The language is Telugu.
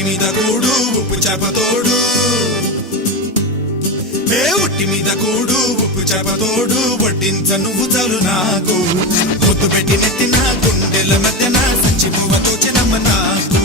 ఒట్టి మీద కూడు ఉప్పు చేప తోడు ఉట్టి మీద కూడు ఉప్పు చేప తోడు వడ్డించ నువ్వు చాలు నాకు పొద్దు పెట్టి నెత్తిన గుండెల మధ్యన సంచి పువ్వ తోచినమ్మ నాకు